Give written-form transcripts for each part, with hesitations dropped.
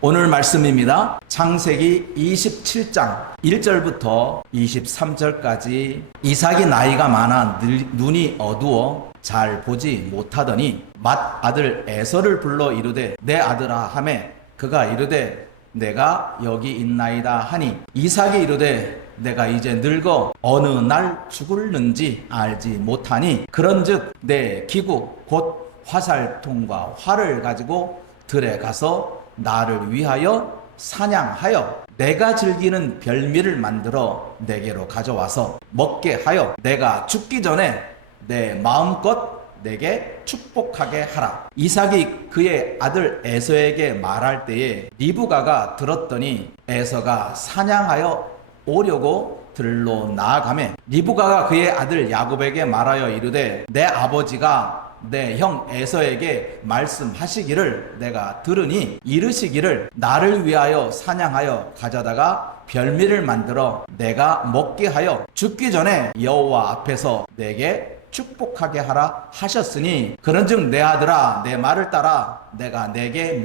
오늘 말씀입니다. 창세기 27장 1절부터 23절까지 이삭이 나이가 많아 눈이 어두워 잘 보지 못하더니 맏아들 에서를 불러 이르되 내 아들아 하매 그가 이르되 내가 여기 있나이다 하니 이삭이 이르되 내가 이제 늙어 어느 날 죽을는지 알지 못하니 그런즉 내 기구 곧 화살통과 활을 가지고 들에 가서 나를 위하여 사냥하여 내가 즐기는 별미를 만들어 내게로 가져와서 먹게 하여 내가 죽기 전에 내 마음껏 내게 축복하게 하라. 이삭이 그의 아들 에서에게 말할 때에 리브가가 들었더니 에서가 사냥하여 오려고 들로 나아가매 리브가가 그의 아들 야곱에게 말하여 이르되 내 아버지가 내 형 에서에게 말씀하시기를 내가 들으니 이르시기를 나를 위하여 사냥하여 가져다가 별미를 만들어 내가 먹게 하여 죽기 전에 여호와 앞에서 내게 축복하게 하라 하셨으니 그런즉 내 아들아 내 말을 따라 내가 내게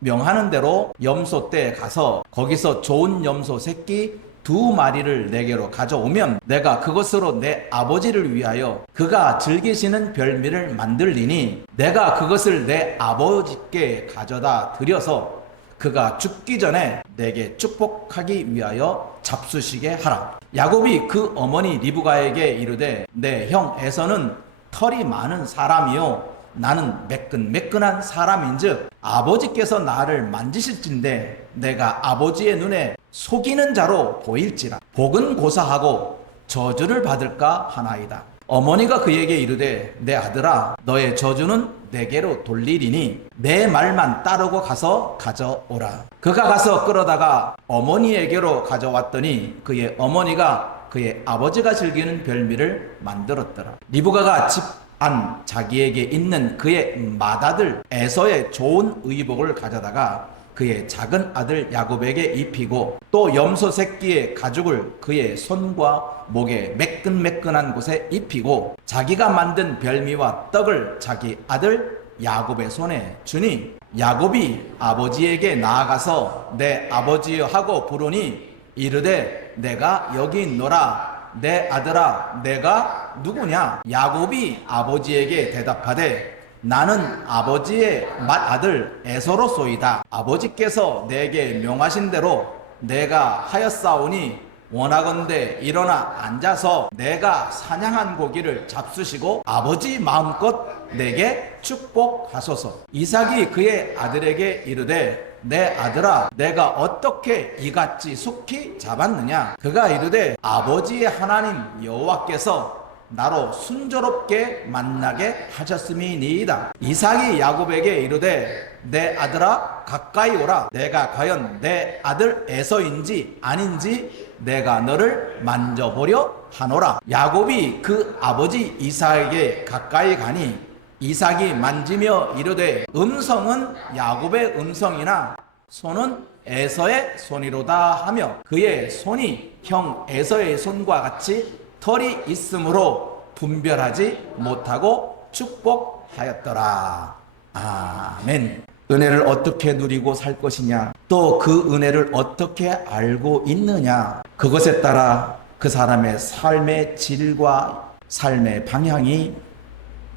명하는 대로 염소 떼에 가서 거기서 좋은 염소 새끼 2마리를 내게로 가져오면 내가 그것으로 내 아버지를 위하여 그가 즐기시는 별미를 만들리니 내가 그것을 내 아버지께 가져다 드려서 그가 죽기 전에 내게 축복하기 위하여 잡수시게 하라. 야곱이 그 어머니 리브가에게 이르되 내 형 에서는 털이 많은 사람이요 나는 매끈매끈한 사람인즉 아버지께서 나를 만지실진데 내가 아버지의 눈에 속이는 자로 보일지라 복은 고사하고 저주를 받을까 하나이다. 어머니가 그에게 이르되 내 아들아 너의 저주는 내게로 돌리리니 내 말만 따르고 가서 가져오라. 그가 가서 끌어다가 어머니에게로 가져왔더니 그의 어머니가 그의 아버지가 즐기는 별미를 만들었더라. 리브가가 집 안 자기에게 있는 그의 맏아들 에서의 좋은 의복을 가져다가 그의 작은 아들 야곱에게 입히고 또 염소 새끼의 가죽을 그의 손과 목에 매끈매끈한 곳에 입히고 자기가 만든 별미와 떡을 자기 아들 야곱의 손에 주니 야곱이 아버지에게 나아가서 내 아버지여 하고 부르니 이르되 내가 여기 있노라. 내 아들아 내가 누구냐? 야곱이 아버지에게 대답하되 나는 아버지의 맏아들 에서로소이다. 아버지께서 내게 명하신 대로 내가 하였사오니 원하건대 일어나 앉아서 내가 사냥한 고기를 잡수시고 아버지 마음껏 내게 축복하소서. 이삭이 그의 아들에게 이르되 내 아들아 내가 어떻게 이같이 속히 잡았느냐? 그가 이르되 아버지의 하나님 여호와께서 나로 순조롭게 만나게 하셨음이니이다. 이삭이 야곱에게 이르되 내 아들아 가까이 오라. 내가 과연 내 아들 에서인지 아닌지 내가 너를 만져보려 하노라. 야곱이 그 아버지 이삭에게 가까이 가니 이삭이 만지며 이르되 음성은 야곱의 음성이나 손은 에서의 손이로다 하며 그의 손이 형 에서의 손과 같이 털이 있으므로 분별하지 못하고 축복하였더라. 아멘. 은혜를 어떻게 누리고 살 것이냐, 또 그 은혜를 어떻게 알고 있느냐, 그것에 따라 그 사람의 삶의 질과 삶의 방향이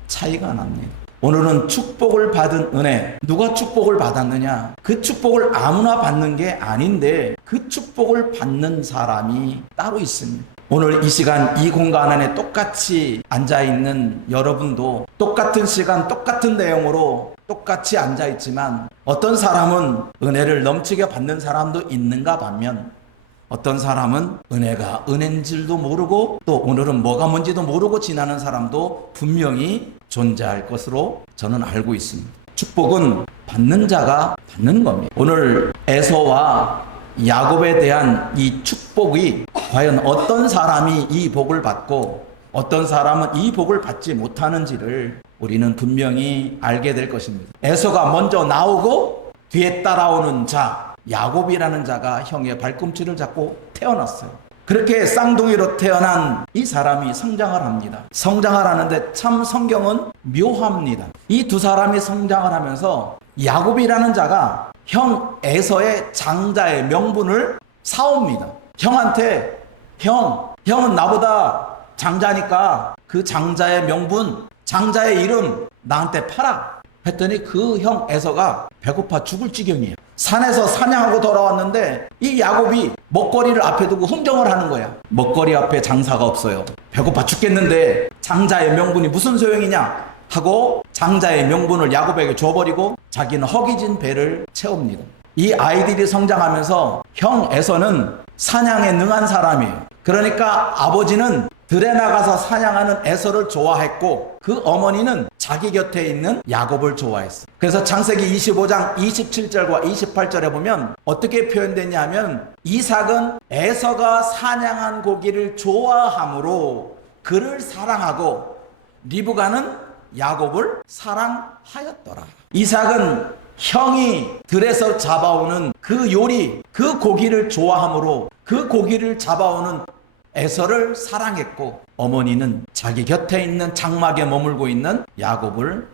차이가 납니다. 오늘은 축복을 받은 은혜, 누가 축복을 받았느냐? 그 축복을 아무나 받는 게 아닌데 그 축복을 받는 사람이 따로 있습니다. 오늘 이 시간 이 공간 안에 똑같이 앉아있는 여러분도 똑같은 시간 똑같은 내용으로 똑같이 앉아있지만 어떤 사람은 은혜를 넘치게 받는 사람도 있는가 반면 어떤 사람은 은혜가 은혜인 줄도 모르고 또 오늘은 뭐가 뭔지도 모르고 지나는 사람도 분명히 존재할 것으로 저는 알고 있습니다. 축복은 받는 자가 받는 겁니다. 오늘 에서와 야곱에 대한 이 축복이 과연 어떤 사람이 이 복을 받고 어떤 사람은 이 복을 받지 못하는지를 우리는 분명히 알게 될 것입니다. 에서가 먼저 나오고 뒤에 따라오는 자 야곱이라는 자가 형의 발꿈치를 잡고 태어났어요. 그렇게 쌍둥이로 태어난 이 사람이 성장을 합니다. 성장을 하는데 참 성경은 묘합니다. 이 두 사람이 성장을 하면서 야곱이라는 자가 형 에서의 장자의 명분을 사옵니다. 형한테 형은 나보다 장자니까 그 장자의 명분, 장자의 이름 나한테 팔아. 했더니 그 형 에서가 배고파 죽을 지경이에요. 산에서 사냥하고 돌아왔는데 이 야곱이 먹거리를 앞에 두고 흥정을 하는 거야. 먹거리 앞에 장사가 없어요. 배고파 죽겠는데 장자의 명분이 무슨 소용이냐 하고 장자의 명분을 야곱에게 줘버리고 자기는 허기진 배를 채웁니다. 이 아이들이 성장하면서 형 에서는 사냥에 능한 사람이에요. 그러니까 아버지는 들에 나가서 사냥하는 에서를 좋아했고 그 어머니는 자기 곁에 있는 야곱을 좋아했어요. 그래서 창세기 25장 27절과 28절에 보면 어떻게 표현되냐 하면 이삭은 에서가 사냥한 고기를 좋아함으로 그를 사랑하고 리브가는 야곱을 사랑하였더라. 이삭은 형이 들에서 잡아오는 그 요리, 그 고기를 좋아함으로 그 고기를 잡아오는 에서를 사랑했고 어머니는 자기 곁에 있는 장막에 머물고 있는 야곱을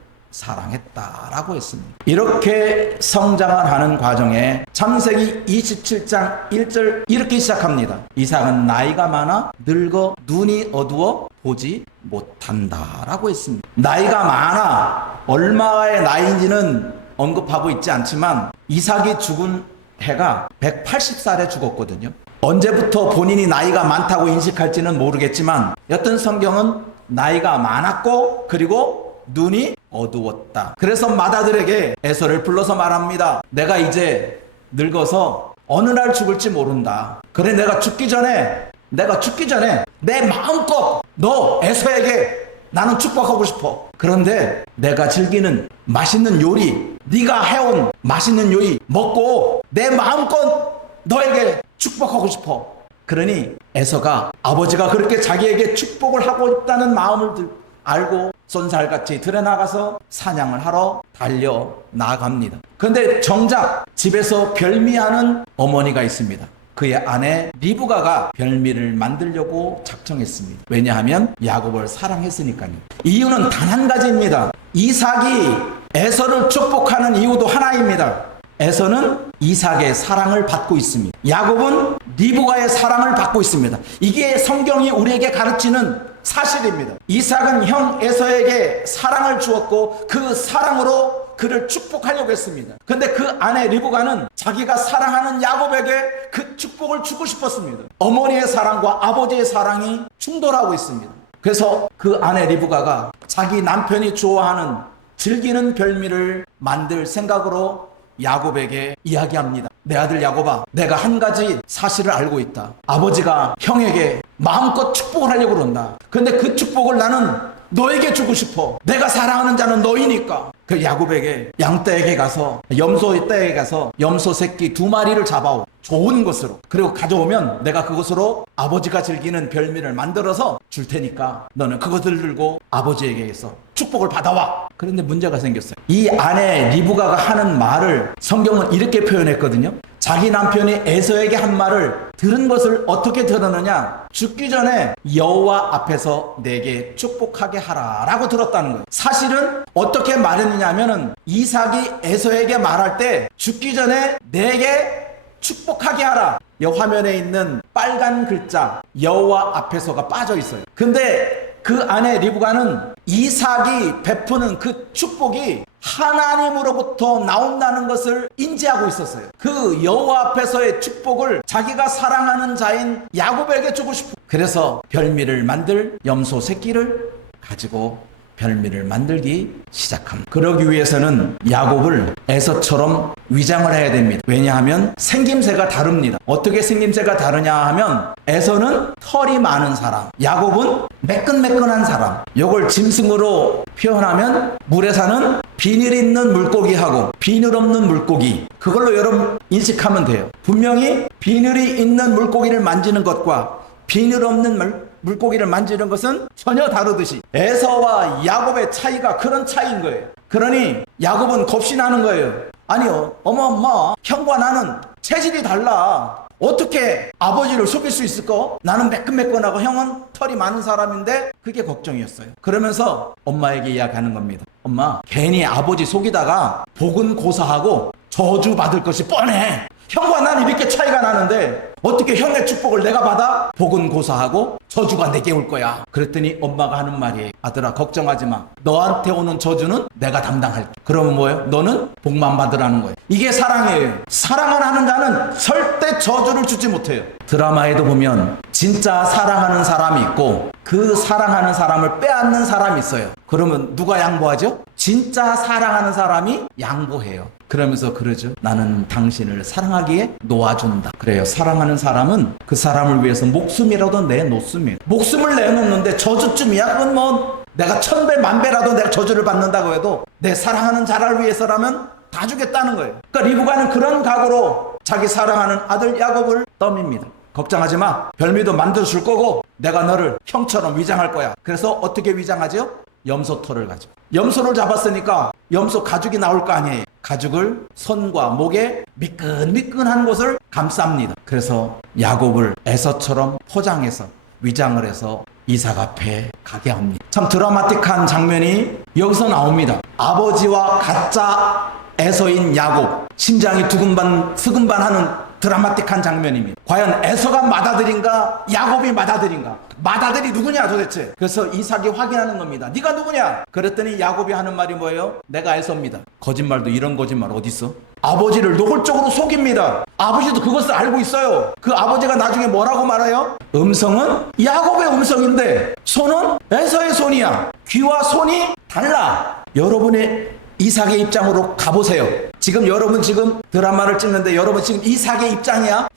사랑했다라고 했습니다. 이렇게 성장을 하는 과정에 창세기 27장 1절 이렇게 시작합니다. 이삭은 나이가 많아 늙어 눈이 어두워 보지 못한다라고 했습니다. 나이가 많아 얼마의 나이인지는 언급하고 있지 않지만 이삭이 죽은 해가 180살에 죽었거든요. 언제부터 본인이 나이가 많다고 인식할지는 모르겠지만 여튼 성경은 나이가 많았고 그리고 눈이 어두웠다. 그래서 맏아들에게 에서를 불러서 말합니다. 내가 이제 늙어서 어느 날 죽을지 모른다. 그래 내가 죽기 전에 내 마음껏 너 에서에게 나는 축복하고 싶어. 그런데 내가 즐기는 맛있는 요리, 네가 해온 맛있는 요리 먹고 내 마음껏 너에게 축복하고 싶어. 그러니 에서가 아버지가 그렇게 자기에게 축복을 하고 있다는 마음을 알고 쏜살같이 들에 나가서 사냥을 하러 달려 나갑니다. 그런데 정작 집에서 별미하는 어머니가 있습니다. 그의 아내 리브가가 별미를 만들려고 작정했습니다. 왜냐하면 야곱을 사랑했으니까요. 이유는 단 한 가지입니다. 이삭이 에서를 축복하는 이유도 하나입니다. 에서는 이삭의 사랑을 받고 있습니다. 야곱은 리브가의 사랑을 받고 있습니다. 이게 성경이 우리에게 가르치는 사실입니다. 이삭은 형 에서에게 사랑을 주었고 그 사랑으로 그를 축복하려고 했습니다. 근데 그 아내 리브가는 자기가 사랑하는 야곱에게 그 축복을 주고 싶었습니다. 어머니의 사랑과 아버지의 사랑이 충돌하고 있습니다. 그래서 그 아내 리브가가 자기 남편이 좋아하는 즐기는 별미를 만들 생각으로 야곱에게 이야기합니다. 내 아들 야곱아, 내가 한 가지 사실을 알고 있다. 아버지가 형에게 마음껏 축복을 하려고 그런다. 근데 그 축복을 나는 너에게 주고 싶어. 내가 사랑하는 자는 너이니까. 그 야곱에게 양떼에게 가서 염소떼에게 가서 염소 새끼 2마리를 잡아오. 좋은 것으로. 그리고 가져오면 내가 그것으로 아버지가 즐기는 별미를 만들어서 줄 테니까 너는 그것을 들고 아버지에게서 축복을 받아와. 그런데 문제가 생겼어요. 이 아내 리브가가 하는 말을 성경은 이렇게 표현했거든요. 자기 남편이 에서에게 한 말을 들은 것을 어떻게 들었느냐? 죽기 전에 여호와 앞에서 내게 축복하게 하라 라고 들었다는 거예요. 사실은 어떻게 말했느냐면은 이삭이 에서에게 말할 때 죽기 전에 내게 축복하게 하라. 이 화면에 있는 빨간 글자 여호와 앞에서가 빠져 있어요. 근데 그 아내 리브가는 이삭이 베푸는 그 축복이 하나님으로부터 나온다는 것을 인지하고 있었어요. 그 여호와 앞에서의 축복을 자기가 사랑하는 자인 야곱에게 주고 싶어. 그래서 별미를 만들 염소 새끼를 가지고 별미를 만들기 시작합니다. 그러기 위해서는 야곱을 에서처럼 위장을 해야 됩니다. 왜냐하면 생김새가 다릅니다. 어떻게 생김새가 다르냐 하면 에서는 털이 많은 사람, 야곱은 매끈매끈한 사람. 이걸 짐승으로 표현하면 물에 사는 비늘 있는 물고기하고 비늘 없는 물고기, 그걸로 여러분 인식하면 돼요. 분명히 비늘이 있는 물고기를 만지는 것과 비늘 없는 물고기를 만지는 것은 전혀 다르듯이 에서와 야곱의 차이가 그런 차이인 거예요. 그러니 야곱은 겁이 나는 거예요. 아니요, 엄마, 형과 나는 체질이 달라. 어떻게 아버지를 속일 수 있을까? 나는 매끈매끈하고 형은 털이 많은 사람인데 그게 걱정이었어요. 그러면서 엄마에게 이야기하는 겁니다. 엄마, 괜히 아버지 속이다가 복은 고사하고 저주받을 것이 뻔해. 형과 난 이렇게 차이가 나는데 어떻게 형의 축복을 내가 받아? 복은 고사하고 저주가 내게 올 거야. 그랬더니 엄마가 하는 말이, 아들아 걱정하지 마. 너한테 오는 저주는 내가 담당할게. 그러면 뭐예요? 너는 복만 받으라는 거예요. 이게 사랑이에요. 사랑하는 자는 절대 저주를 주지 못해요. 드라마에도 보면 진짜 사랑하는 사람이 있고 그 사랑하는 사람을 빼앗는 사람이 있어요. 그러면 누가 양보하죠? 진짜 사랑하는 사람이 양보해요. 그러면서 그러죠. 나는 당신을 사랑하기에 놓아준다. 그래요. 사랑하는 사람은 그 사람을 위해서 목숨이라도 내놓습니다. 목숨을 내놓는데 저주쯤이야? 그건 뭐 내가 1000배 만배라도 내가 저주를 받는다고 해도 내 사랑하는 자를 위해서라면 다 주겠다는 거예요. 그러니까 리브가는 그런 각오로 자기 사랑하는 아들 야곱을 떠밉니다. 걱정하지 마. 별미도 만들어줄 거고 내가 너를 형처럼 위장할 거야. 그래서 어떻게 위장하죠? 염소털을 가지고. 염소를 잡았으니까 염소 가죽이 나올 거 아니에요. 가죽을 손과 목에 미끈미끈한 곳을 감쌉니다. 그래서 야곱을 에서처럼 포장해서 위장을 해서 이삭 앞에 가게 합니다. 참 드라마틱한 장면이 여기서 나옵니다. 아버지와 가짜 에서인 야곱, 심장이 두근반 스근반하는 드라마틱한 장면입니다. 과연 에서가 맏아들인가 야곱이 맏아들인가? 맏아들이 누구냐 도대체? 그래서 이삭이 확인하는 겁니다. 네가 누구냐? 그랬더니 야곱이 하는 말이 뭐예요? 내가 에서입니다. 거짓말도 이런 거짓말 어디 있어? 아버지를 노골적으로 속입니다. 아버지도 그것을 알고 있어요. 그 아버지가 나중에 뭐라고 말해요? 음성은 야곱의 음성인데 손은 에서의 손이야. 귀와 손이 달라. 여러분의 이삭의 입장으로 가보세요. 지금 여러분 지금 드라마를 찍는데 여러분 지금 이삭의 입장이야?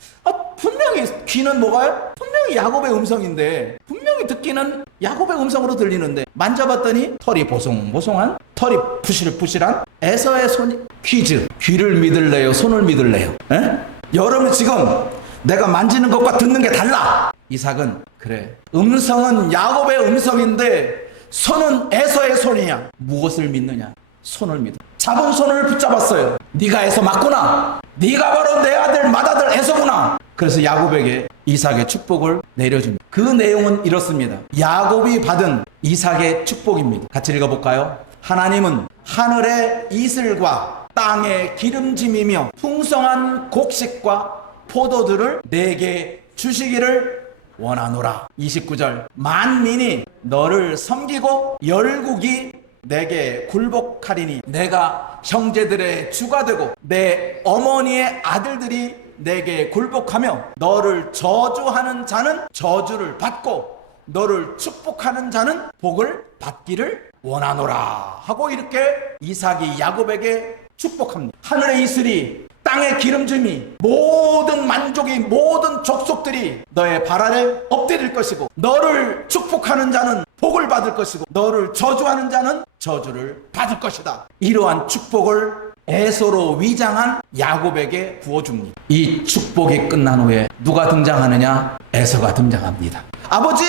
분명히 귀는 뭐가요? 분명히 야곱의 음성인데 분명히 듣기는 야곱의 음성으로 들리는데 만져봤더니 털이 보송보송한 털이 부실부실한 에서의 손이. 퀴즈. 귀를 믿을래요? 손을 믿을래요? 에? 여러분 지금 내가 만지는 것과 듣는 게 달라. 이삭은 그래 음성은 야곱의 음성인데 손은 에서의 손이야. 무엇을 믿느냐? 손을 믿어. 잡은 손을 붙잡았어요. 네가 에서 맞구나. 네가 바로 내 아들 맏아들 에서구나. 그래서 야곱에게 이삭의 축복을 내려줍니다. 그 내용은 이렇습니다. 야곱이 받은 이삭의 축복입니다. 같이 읽어볼까요? 하나님은 하늘의 이슬과 땅의 기름짐이며 풍성한 곡식과 포도들을 내게 주시기를 원하노라. 29절 만민이 너를 섬기고 열국이 내게 굴복하리니 내가 형제들의 주가 되고 내 어머니의 아들들이 내게 굴복하며 너를 저주하는 자는 저주를 받고 너를 축복하는 자는 복을 받기를 원하노라 하고 이렇게 이삭이 야곱에게 축복합니다. 하늘의 이슬이 땅의 기름짐이 모든 만족이 모든 족속들이 너의 발 아래 엎드릴 것이고 너를 축복하는 자는 복을 받을 것이고 너를 저주하는 자는 저주를 받을 것이다. 이러한 축복을 에서로 위장한 야곱에게 부어줍니다. 이 축복이 끝난 후에 누가 등장하느냐? 에서가 등장합니다. 아버지,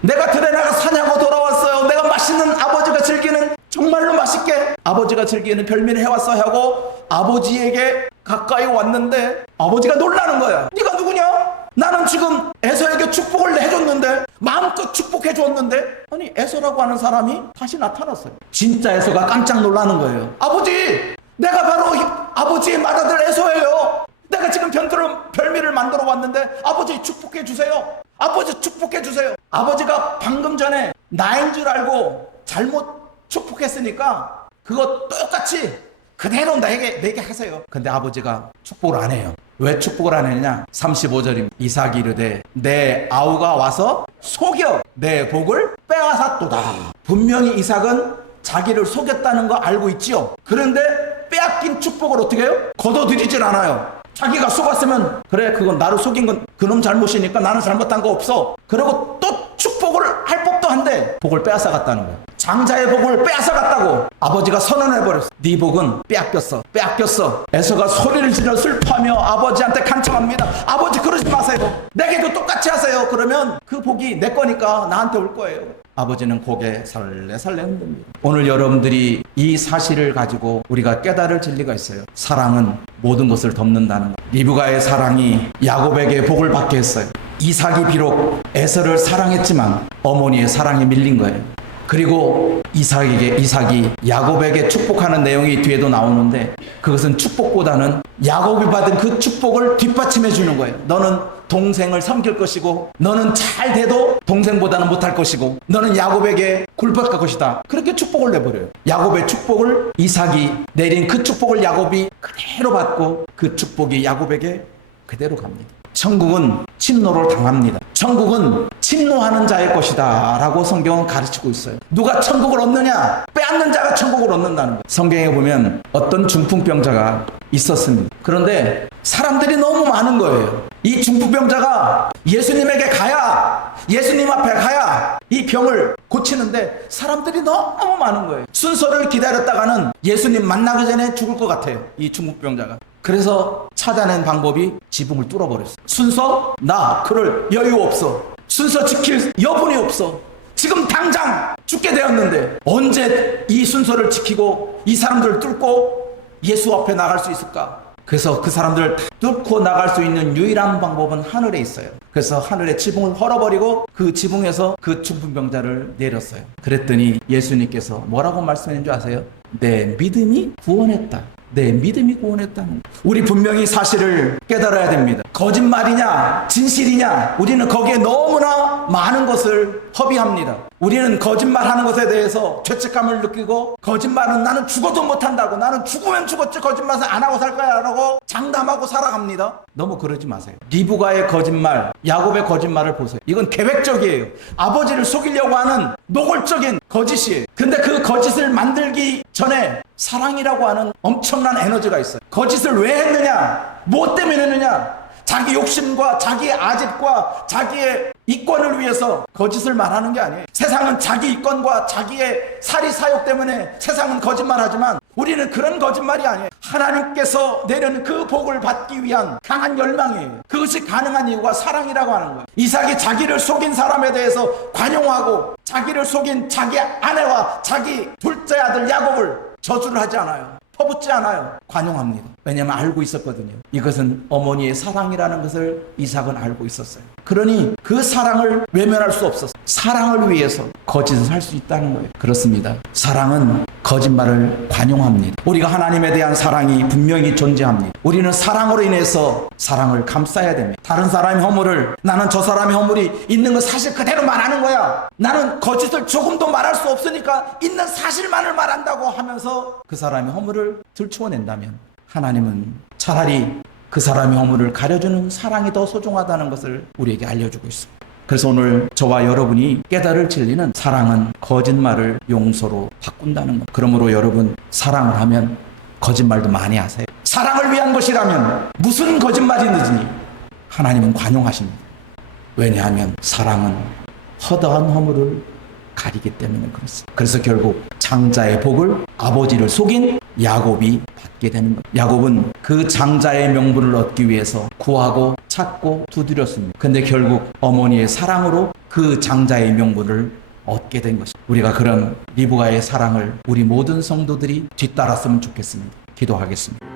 내가 들에 나가 사냐고 돌아왔어요. 내가 맛있는 아버지가 즐기는 정말로 맛있게 아버지가 즐기는 별미를 해왔어 하고 아버지에게 가까이 왔는데 아버지가 놀라는 거야. 네가 누구냐? 나는 지금 에서에게 축복을 해줬는데 마음껏 축복해 줬는데 아니 에서라고 하는 사람이 다시 나타났어요. 진짜 에서가 깜짝 놀라는 거예요. 아버지, 내가 바로 아버지의 맏아들 에서예요. 내가 지금 별미를 만들어 왔는데 아버지 축복해 주세요. 아버지 축복해 주세요. 아버지가 방금 전에 나인 줄 알고 잘못 축복했으니까 그거 똑같이 그대로 내게 하세요. 근데 아버지가 축복을 안 해요. 왜 축복을 안 했냐? 35절입니다. 이삭이 이르되 내 아우가 와서 속여 내 복을 빼앗았도다. 분명히 이삭은 자기를 속였다는 거 알고 있지요. 그런데 빼앗긴 축복을 어떻게 해요? 거둬들이질 않아요. 자기가 속았으면 그래 그건 나를 속인 건 그놈 잘못이니까 나는 잘못한 거 없어. 그리고 또 축복을 할 법도 한데 복을 빼앗아갔다는 거예요. 장자의 복을 빼앗아갔다고 아버지가 선언해버렸어. 네 복은 빼앗겼어. 에서가 소리를 지르며 슬퍼하며 아버지한테 간청합니다. 아버지 그러지 마세요. 내게도 똑같이 하세요. 그러면 그 복이 내 거니까 나한테 올 거예요. 아버지는 고개 살레살레 흔듭니다. 오늘 여러분들이 이 사실을 가지고 우리가 깨달을 진리가 있어요. 사랑은 모든 것을 덮는다는 것. 리브가의 사랑이 야곱에게 복을 받게 했어요. 이삭이 비록 에서를 사랑했지만 어머니의 사랑에 밀린 거예요. 그리고 이삭이 야곱에게 축복하는 내용이 뒤에도 나오는데, 그것은 축복보다는 야곱이 받은 그 축복을 뒷받침해 주는 거예요. 너는 동생을 섬길 것이고, 너는 잘 돼도 동생보다는 못할 것이고, 너는 야곱에게 굴복할 것이다. 그렇게 축복을 내버려요. 야곱의 축복을, 이삭이 내린 그 축복을 야곱이 그대로 받고, 그 축복이 야곱에게 그대로 갑니다. 천국은 침노를 당합니다. 천국은 침노하는 자의 것이다 라고 성경은 가르치고 있어요. 누가 천국을 얻느냐? 빼앗는 자가 천국을 얻는다는 거예요. 성경에 보면 어떤 중풍병자가 있었습니다. 그런데 사람들이 너무 많은 거예요. 이 중풍병자가 예수님에게 가야, 예수님 앞에 가야 이 병을 고치는데 사람들이 너무 많은 거예요. 순서를 기다렸다가는 예수님 만나기 전에 죽을 것 같아요, 이 중풍병자가. 그래서 찾아낸 방법이 지붕을 뚫어버렸어요. 순서? 나 그럴 여유 없어. 순서 지킬 여분이 없어. 지금 당장 죽게 되었는데 언제 이 순서를 지키고 이 사람들을 뚫고 예수 앞에 나갈 수 있을까? 그래서 그 사람들을 뚫고 나갈 수 있는 유일한 방법은 하늘에 있어요. 그래서 하늘의 지붕을 헐어버리고 그 지붕에서 그 중풍병자를 내렸어요. 그랬더니 예수님께서 뭐라고 말씀했는 줄 아세요? 내 믿음이 구원했다. 내 믿음이 구원했다는. 우리 분명히 사실을 깨달아야 됩니다. 거짓말이냐 진실이냐, 우리는 거기에 너무나 많은 것을 허비합니다. 우리는 거짓말하는 것에 대해서 죄책감을 느끼고, 거짓말은 나는 죽어도 못한다고, 나는 죽으면 죽었지 거짓말은 안 하고 살 거야 라고 장담하고 살아갑니다. 너무 그러지 마세요. 리브가의 거짓말, 야곱의 거짓말을 보세요. 이건 계획적이에요. 아버지를 속이려고 하는 노골적인 거짓이에요. 근데 그 거짓을 만들기 전에 사랑이라고 하는 엄청난 에너지가 있어요. 거짓을 왜 했느냐? 무엇 때문에 했느냐? 자기 욕심과 자기의 아집과 자기의 이권을 위해서 거짓을 말하는 게 아니에요. 세상은 자기 이권과 자기의 사리사욕 때문에 세상은 거짓말하지만 우리는 그런 거짓말이 아니에요. 하나님께서 내려는 그 복을 받기 위한 강한 열망이에요. 그것이 가능한 이유가 사랑이라고 하는 거예요. 이삭이 자기를 속인 사람에 대해서 관용하고, 자기를 속인 자기 아내와 자기 둘째 아들 야곱을 저주를 하지 않아요. 퍼붓지 않아요. 관용합니다. 왜냐하면 알고 있었거든요. 이것은 어머니의 사랑이라는 것을 이삭은 알고 있었어요. 그러니 그 사랑을 외면할 수 없었어요. 사랑을 위해서 거짓을 할 수 있다는 거예요. 그렇습니다. 사랑은 거짓말을 관용합니다. 우리가 하나님에 대한 사랑이 분명히 존재합니다. 우리는 사랑으로 인해서 사랑을 감싸야 됩니다. 다른 사람의 허물을, 나는 저 사람의 허물이 있는 건 사실 그대로 말하는 거야. 나는 거짓을 조금도 말할 수 없으니까 있는 사실만을 말한다고 하면서 그 사람의 허물을 들추어낸다면, 하나님은 차라리 그 사람의 허물을 가려주는 사랑이 더 소중하다는 것을 우리에게 알려주고 있습니다. 그래서 오늘 저와 여러분이 깨달을 진리는, 사랑은 거짓말을 용서로 바꾼다는 것. 그러므로 여러분, 사랑을 하면 거짓말도 많이 하세요. 사랑을 위한 것이라면 무슨 거짓말이든지 하나님은 관용하십니다. 왜냐하면 사랑은 허다한 허물을 가리기 때문에 그렇습니다. 그래서 결국 장자의 복을 아버지를 속인 야곱이 받게 되는 것. 야곱은 그 장자의 명분을 얻기 위해서 구하고 찾고 두드렸습니다. 근데 결국 어머니의 사랑으로 그 장자의 명분을 얻게 된 것입니다. 우리가 그런 리브가의 사랑을 우리 모든 성도들이 뒤따랐으면 좋겠습니다. 기도하겠습니다.